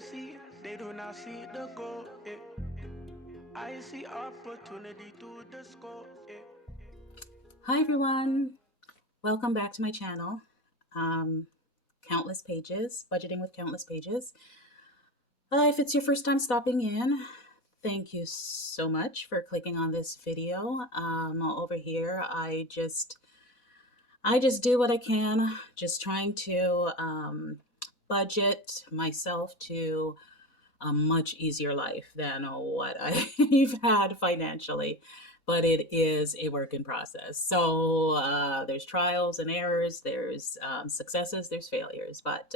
see, they do not see the goal. I see opportunity to the score. Hi everyone, welcome back to my channel, Countless Pages, Budgeting with Countless Pages. If it's your first time stopping in, thank you so much for clicking on this video. Over here, I just do what I can, just trying to budget myself to a much easier life than what I've had financially, but it is a work in process. So there's trials and errors, there's successes, there's failures, but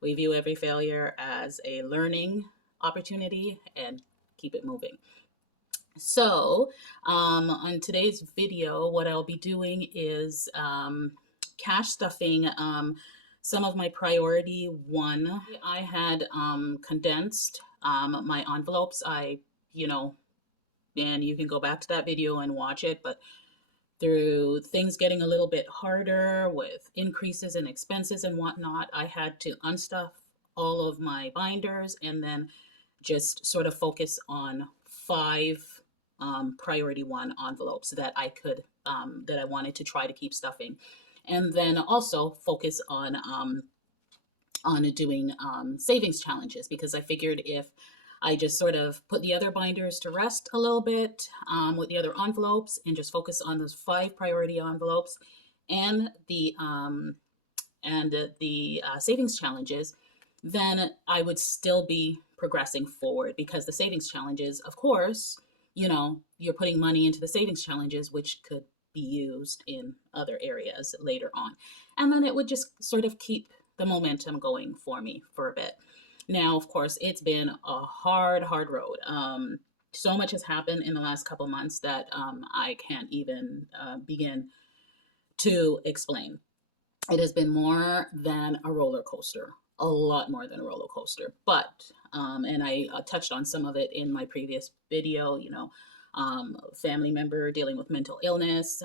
we view every failure as a learning opportunity and keep it moving. So on today's video, what I'll be doing is cash stuffing some of my priority one. I had condensed my envelopes. And you can go back to that video and watch it, but through things getting a little bit harder with increases in expenses and whatnot, I had to unstuff all of my binders and then just sort of focus on 5 priority one envelopes that I could that I wanted to try to keep stuffing, and then also focus on doing savings challenges, because I figured if I just sort of put the other binders to rest a little bit with the other envelopes and just focus on those 5 priority envelopes and the savings challenges, then I would still be progressing forward, because the savings challenges, of course, you're putting money into the savings challenges, which could be used in other areas later on. And then it would just sort of keep the momentum going for me for a bit. Now, of course, it's been a hard road. So much has happened in the last couple months that I can't even begin to explain. It has been more than a roller coaster, a lot more than a roller coaster. But, and I touched on some of it in my previous video, family member dealing with mental illness,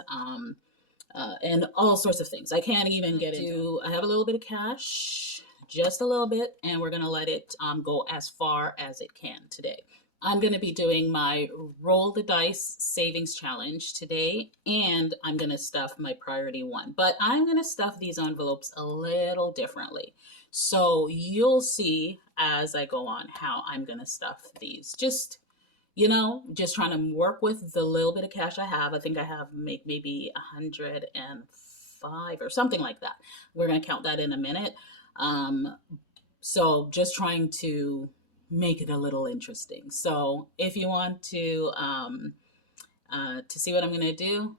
and all sorts of things. I can't even get into. I have a little bit of cash, just a little bit, and we're gonna let it go as far as it can today. I'm going to be doing my roll the dice savings challenge today, and I'm going to stuff my priority one, but I'm going to stuff these envelopes a little differently. So you'll see as I go on how I'm going to stuff these. Just trying to work with the little bit of cash I have. I think I have maybe 105 or something like that. We're going to count that in a minute. So just trying to make it a little interesting. So if you want to see what I'm going to do,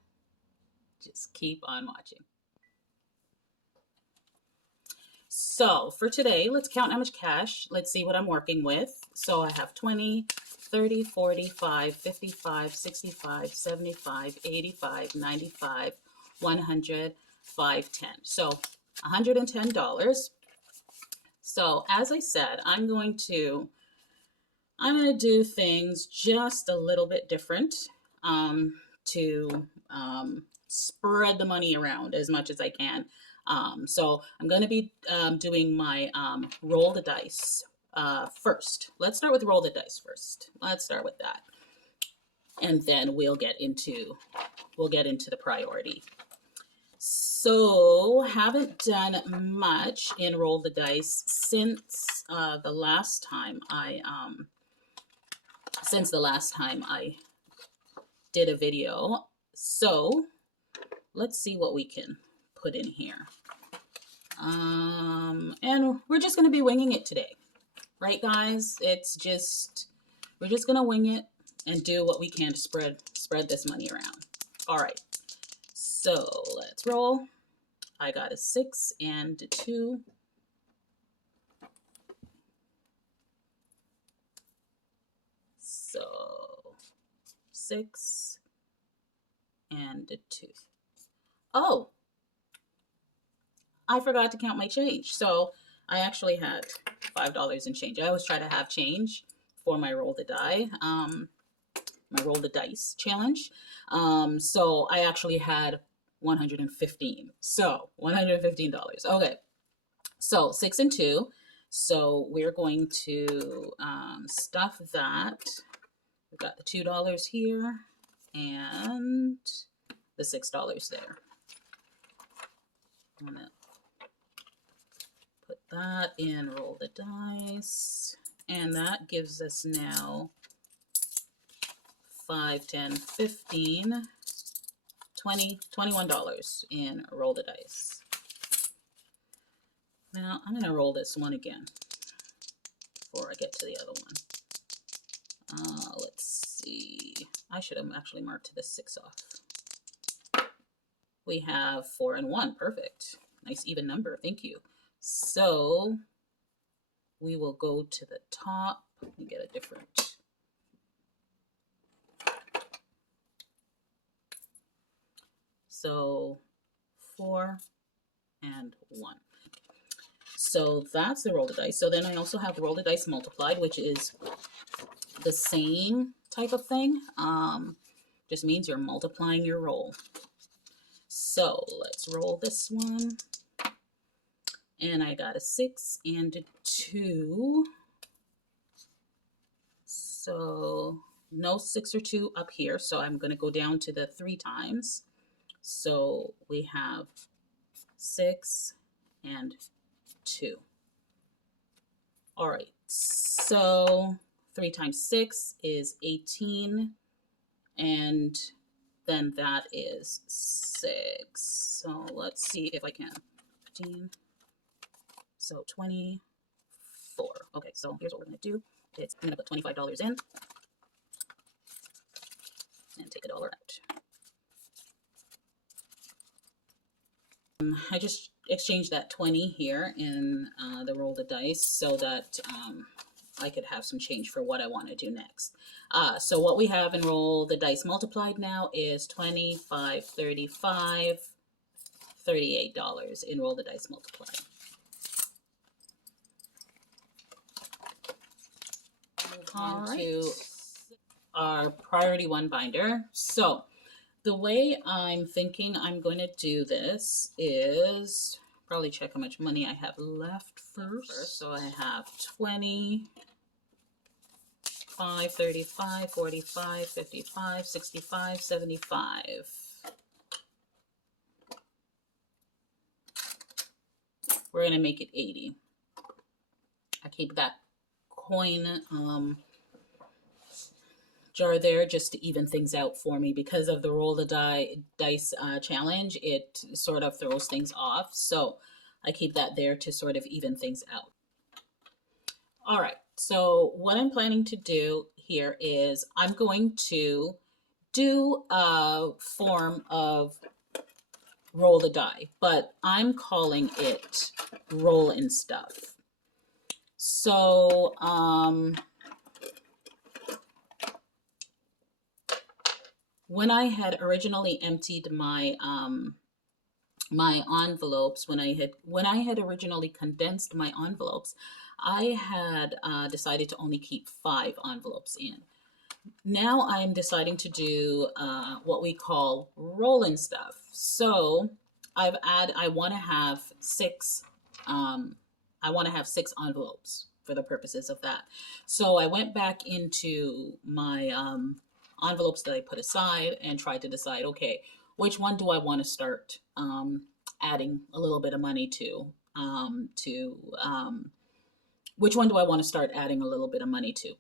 just keep on watching. So for today, let's count how much cash. Let's see what I'm working with. So I have 20, 30, 45, 55, 65, 75, 85, 95, 100, 510. So $110. So as I said, I'm going to do things just a little bit different to spread the money around as much as I can. So I'm going to be doing my roll the dice first. Let's start with roll the dice first. Let's start with that. And then we'll get into the priority. So haven't done much in roll the dice since the last time I did a video. So let's see what we can put in here. And we're just going to be winging it today, right, guys? We're just going to wing it and do what we can to spread this money around. All right. So let's roll. I got a 6 and a 2. So 6 and a 2. Oh, I forgot to count my change. So I actually had $5 in change. I always try to have change for my roll the die, my roll the dice challenge. So I actually had 115. So $115. Okay. So 6 and 2. So we're going to stuff that. We've got the $2 here and the $6 there. I'm gonna put that in, roll the dice, and that gives us now 5, 10, 15, 20, $21 in roll the dice. Now I'm gonna roll this one again before I get to the other one. Let's see. I should have actually marked the 6 off. We have 4 and 1. Perfect. Nice even number. Thank you. So we will go to the top and get a different. So 4 and 1. So that's the roll the dice. So then I also have roll the dice multiplied, which is the same type of thing. Just means you're multiplying your roll. So let's roll this one. And I got a 6 and a 2. So no 6 or 2 up here. So I'm going to go down to the 3 times. So we have 6 and 2. All right. So 3 times 6 is 18. And then that is 6. So let's see if I can. 15. So 24. Okay, so here's what we're going to do. I'm going to put $25 in and take $1 out. I just exchanged that 20 here in the roll the dice so that I could have some change for what I want to do next. So what we have in roll the dice multiplied now is $25, $35, $38 in roll the dice multiplied. All right. To our priority 1 binder. So the way I'm thinking I'm going to do this is probably check how much money I have left first. So I have 20, 5, 35, 45, 55, 65, 75. We're going to make it 80. I keep that coin jar there just to even things out for me because of the roll the dice challenge. It sort of throws things off. So I keep that there to sort of even things out. All right. So what I'm planning to do here is I'm going to do a form of roll the die, but I'm calling it roll and stuff. So when I had originally emptied my my envelopes, when I had originally condensed my envelopes, I had decided to only keep 5 envelopes in. Now I'm deciding to do what we call roll and stuff. So I want to have 6. I want to have 6 envelopes for the purposes of that. So I went back into my envelopes that I put aside and tried to decide, okay, which one do I want to start adding a little bit of money to? Which one do I want to start adding a little bit of money to?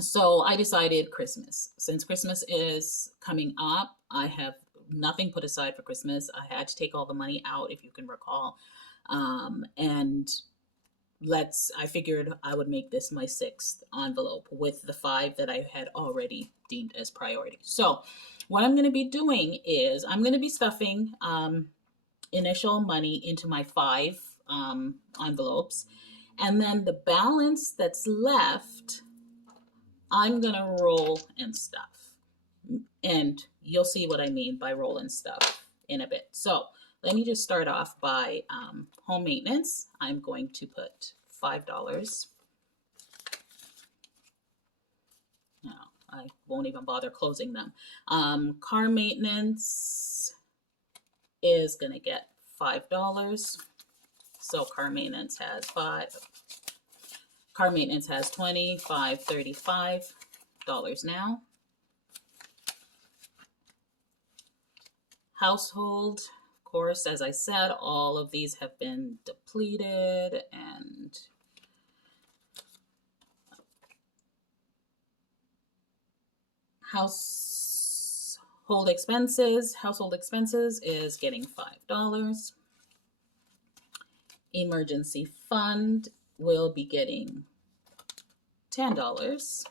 So I decided Christmas. Since Christmas is coming up, I have nothing put aside for Christmas. I had to take all the money out, if you can recall. And I figured I would make this my 6th envelope with the 5 that I had already deemed as priority. So what I'm going to be doing is I'm going to be stuffing initial money into my 5 envelopes. And then the balance that's left, I'm going to roll and stuff. And you'll see what I mean by roll and stuff in a bit. So let me just start off by home maintenance. I'm going to put $5. No, I won't even bother closing them. Car maintenance is going to get $5. So car maintenance has 5. Car maintenance has $25, $35 now. Household, of course, as I said, all of these have been depleted, and household expenses is getting $5. Emergency fund will be getting $10.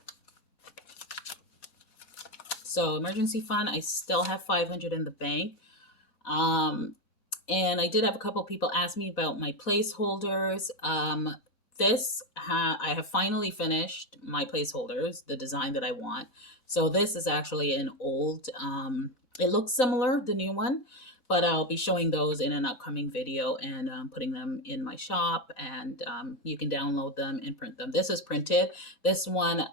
So emergency fund, I still have $500 in the bank. And I did have a couple people ask me about my placeholders. I have finally finished my placeholders, the design that I want. So this is actually an old, it looks similar, the new one, but I'll be showing those in an upcoming video and putting them in my shop, and you can download them and print them. This is printed. This one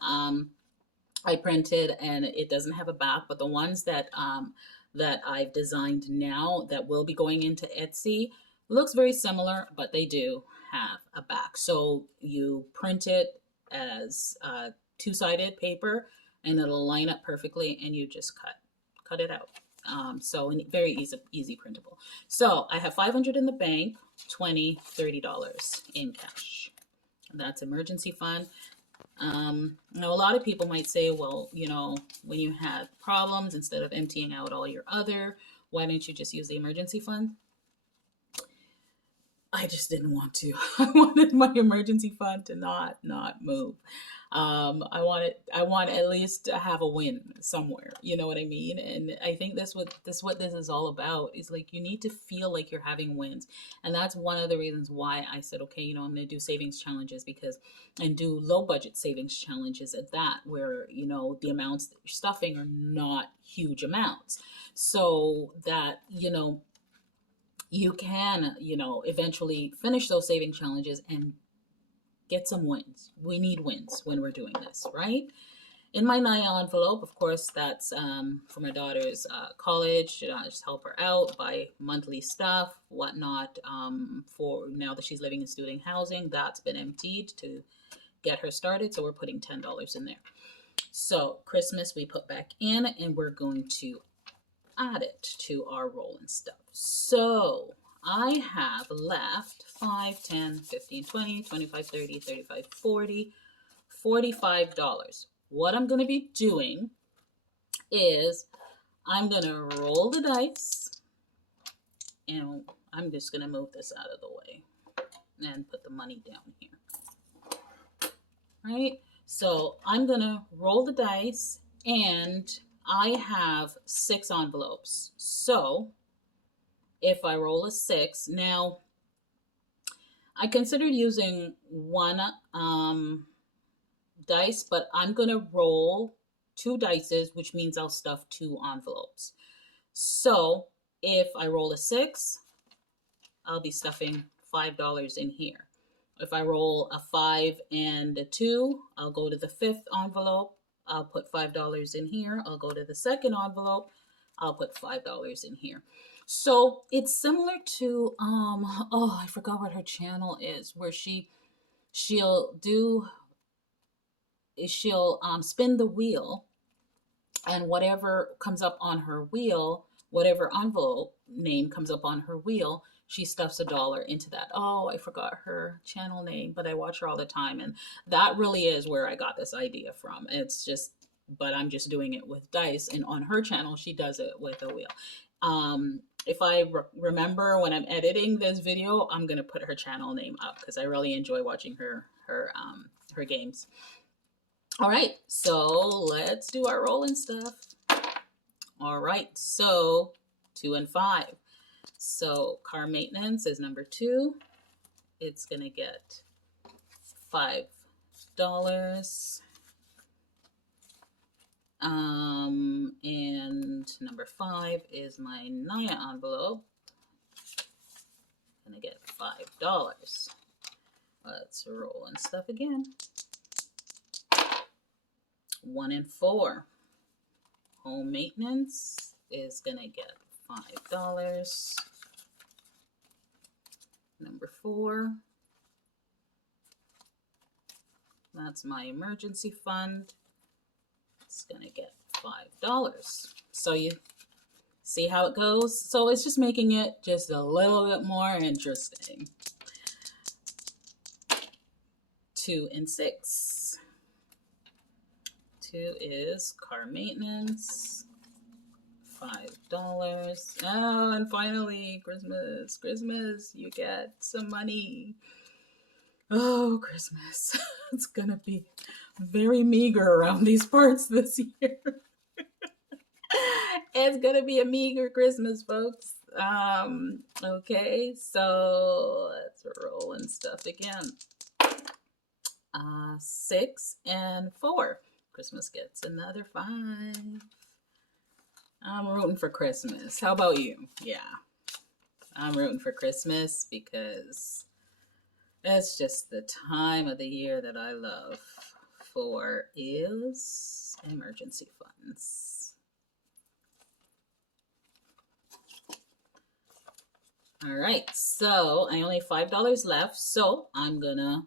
I printed, and it doesn't have a back, but the ones that I've designed now that will be going into Etsy looks very similar, but they do have a back. So you print it as two-sided paper, and it'll line up perfectly, and you just cut it out. So very easy printable. So I have $500 in the bank, $20, $30 in cash. That's emergency fund. Now a lot of people might say, well, you know, when you have problems, instead of emptying out all your other, why don't you just use the emergency fund? I just didn't want to. I wanted my emergency fund to not move. I want at least to have a win somewhere. You know what I mean? And I think what this is all about. Is like, you need to feel like you're having wins, and that's one of the reasons why I said, okay, you know, I'm going to do savings challenges, and do low budget savings challenges at that, where, you know, the amounts that you're stuffing are not huge amounts, so that, you know, you can, you know, eventually finish those saving challenges and get some wins. We need wins when we're doing this, right? In my Naya envelope, of course, that's for my daughter's college. Just help her out, buy monthly stuff, whatnot. For now that she's living in student housing, that's been emptied to get her started. So we're putting $10 in there. So Christmas we put back in, and we're going to add it to our rolling stuff. So I have left 5, 10, 15, 20, 25, 30, 35, 40, $45. What I'm going to be doing is I'm going to roll the dice, and I'm just going to move this out of the way and put the money down here. Right? So I'm going to roll the dice, and I have 6 envelopes. So if I roll a 6, now I considered using one dice, but I'm going to roll 2 dices, which means I'll stuff 2 envelopes. So if I roll a 6, I'll be stuffing $5 in here. If I roll a 5 and a 2, I'll go to the 5th envelope. I'll put $5 in here. I'll go to the 2nd envelope. I'll put $5 in here. So it's similar to oh, I forgot what her channel is, where she'll spin the wheel, and whatever comes up on her wheel, whatever envelope name comes up on her wheel, she stuffs $1 into that. Oh, I forgot her channel name, but I watch her all the time, and that really is where I got this idea from. It's just, but I'm just doing it with dice, and on her channel she does it with a wheel. If I remember when I'm editing this video, I'm gonna put her channel name up because I really enjoy watching her games. All right, so let's do our rolling stuff. All right, so 2 and 5. So car maintenance is number 2. It's gonna get $5. And number 5 is my Naya envelope. Gonna get $5. Let's roll and stuff again. 1 and 4. Home maintenance is gonna get $5. Number 4. That's my emergency fund. It's gonna get $5. So you see how it goes? So it's just making it just a little bit more interesting. 2 and 6. 2 is car maintenance. $5. Oh, and finally, Christmas, you get some money. Oh, Christmas. It's gonna be very meager around these parts this year. It's gonna be a meager Christmas, folks. Okay, so let's roll and stuff again. 6 and 4. Christmas gets another 5. I'm rooting for Christmas. How about you? Yeah, I'm rooting for Christmas because that's just the time of the year that I love. 4 is emergency funds. All right, so I only have $5 left, so I'm gonna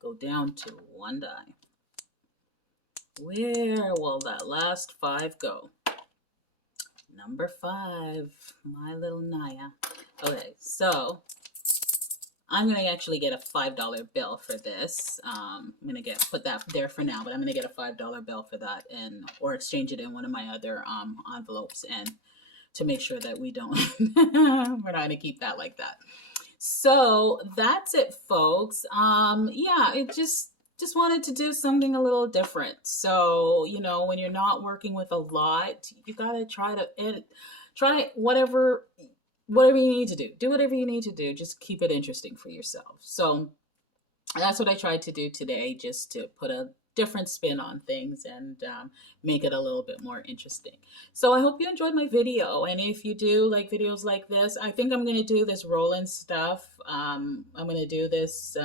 go down to 1 die. Where will that last 5 go? Number 5, my little Naya. Okay, so I'm gonna actually get a $5 bill for this. I'm gonna put that there for now, but I'm gonna get a $5 bill for that, and or exchange it in one of my other envelopes, and to make sure that we don't we're not gonna keep that like that. So that's it, folks. Yeah, it just wanted to do something a little different. So, you know, when you're not working with a lot, you gotta try whatever you need to do. Do whatever you need to do. Just keep it interesting for yourself. So that's what I tried to do today, just to put a different spin on things and make it a little bit more interesting. So I hope you enjoyed my video, and if you do like videos like this, I think I'm going to do this roll-in stuff. I'm going to do this,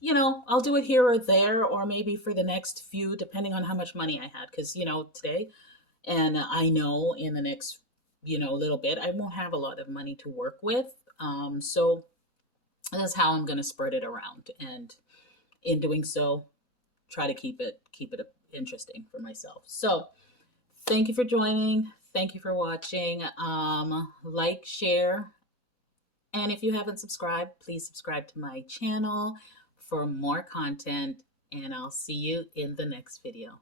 you know, I'll do it here or there, or maybe for the next few, depending on how much money I had, because, you know, today, and I know in the next, you know, little bit, I won't have a lot of money to work with. So that's how I'm going to spread it around, and in doing so, try to keep it interesting for myself. So thank you for joining. Thank you for watching. Like, share, and if you haven't subscribed, please subscribe to my channel for more content, and I'll see you in the next video.